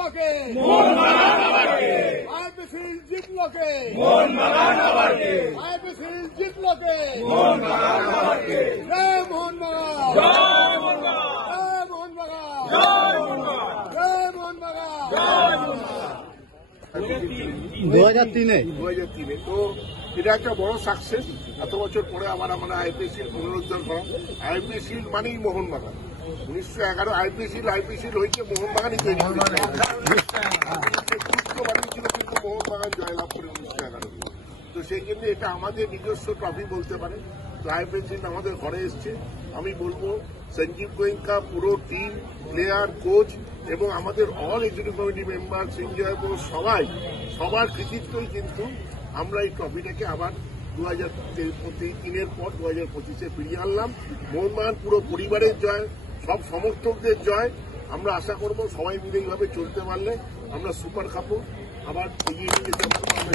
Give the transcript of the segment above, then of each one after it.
জিতলো কে? আইপিসিল জিতলো কে? আইপিসিল জিতলো কে? জয় মোহন বাগান, জয় মোহন বাগান, জয় মোহন বাগান। 2003 তো এটা একটা বড় সাকসেস। এত বছর পরে আবার আমরা আইপিএসিল পুনরুদ্ধার করা। আইপিএসিল মানেই মোহনবাগান। 1911 আইপিএসিল হয়েছে মোহনবাগানই তৈরি করেছিল, কিন্তু মোহনবাগান জয়লাভ করে 1911। তো সেই জন্য এটা আমাদের নিজস্ব ট্রফি বলতে পারে। তো আইপিএসিল আমাদের ঘরে এসছে। আমি বলবো সঞ্জীব গোয়েঙ্কা, পুরো টিম, প্লেয়ার, কোচ এবং আমাদের all executive committee member, Sanjay Bose, সবার কৃতিত্বই কিন্তু আমরা এই ট্রফিটাকে আবার 2003 পর 2025-এ ফিরিয়ে আনলাম। মোহনবাগান পুরো পরিবারের জয়, সব সমর্থকদের জয়। আমরা আশা করব সবাই মিলে এইভাবে চলতে পারলে আমরা সুপার কাপও আবার এগিয়ে নিয়ে যেতে পারবো।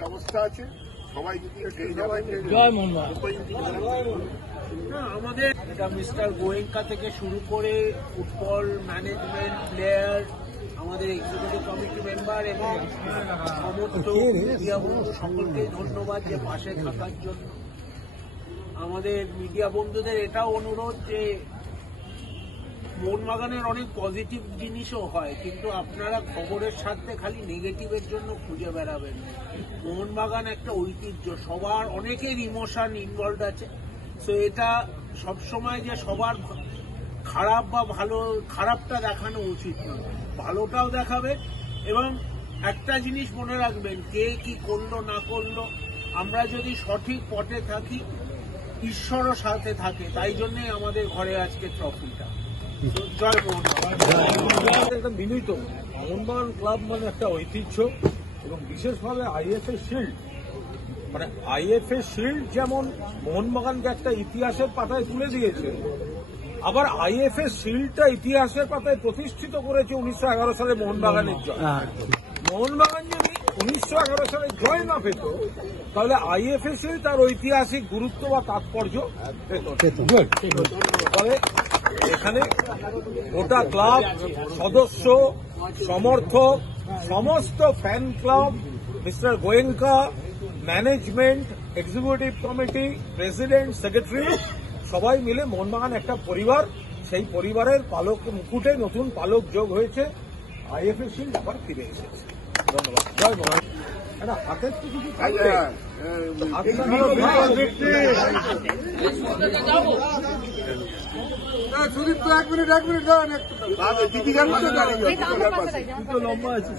ব্যবস্থা আছে, সবাই যদি আমাদের এটা মিস্টার গোয়েঙ্কা থেকে শুরু করে ফুটবল ম্যানেজমেন্ট, প্লেয়ার, আমাদের এক্সিকিউটিভ কমিটি মেম্বার এবং সমস্ত মিডিয়া বন্ধু সকলকে ধন্যবাদ যে পাশে থাকার জন্য। আমাদের মিডিয়া বন্ধুদের এটাও অনুরোধ যে মোহনবাগানের অনেক পজিটিভ জিনিসও হয়, কিন্তু আপনারা খবরের সাথে খালি নেগেটিভের জন্য খুঁজে বেড়াবেন। মোহনবাগান একটা ঐতিহ্য, সবার অনেকের ইমোশন ইনভলভ আছে। তো এটা সবসময় যে সবার খারাপ বা ভালো, খারাপটা দেখানো উচিত নয়, ভালোটাও দেখাবে। এবং একটা জিনিস মনে রাখবেন, কে কি করলো না করলো, আমরা যদি সঠিক পথে থাকি ঈশ্বরও সাথে থাকে। তাই জন্যই আমাদের ঘরে আজকে ট্রফিটা। জয় মোহনবাগান। একদম বিনীত। মোহনবাগান ক্লাব মানে একটা ঐতিহ্য এবং বিশেষভাবে আইএফএ শিল্ড, মানে আইএফএ শিল্ড যেমন মোহনবাগানকে একটা ইতিহাসের পাতায় তুলে দিয়েছে, আবার আইএফএ শিল্ডটা ইতিহাসের পাতায় প্রতিষ্ঠিত করেছে 1911 সালে মোহনবাগানের জয়। মোহনবাগান যদি 1911 সালে জয় না পেত তাহলে আইএফএ শিল্ড তার ঐতিহাসিক গুরুত্ব বা তাৎপর্য পেত। ফলে এখানে গোটা ক্লাব, সদস্য, সমর্থক, সমস্ত fan club, mister Goenka, management, executive committee, president, secretary, সবাই মিলে মোহনবাগান একটা পরিবার। সেই পরিবারের পালক মুকুটে নতুন পালক যোগ হয়েছে, আইএফএ শিল্ড আবার ফিরে এসেছে। ধন্যবাদ। জয় মোহন। একটা হাতের তো কিছু থাকবে। সুদীপ তো 1 মিনিট যান একটু দীপিকার মতো দাঁড়িয়ে লম্বা আছে।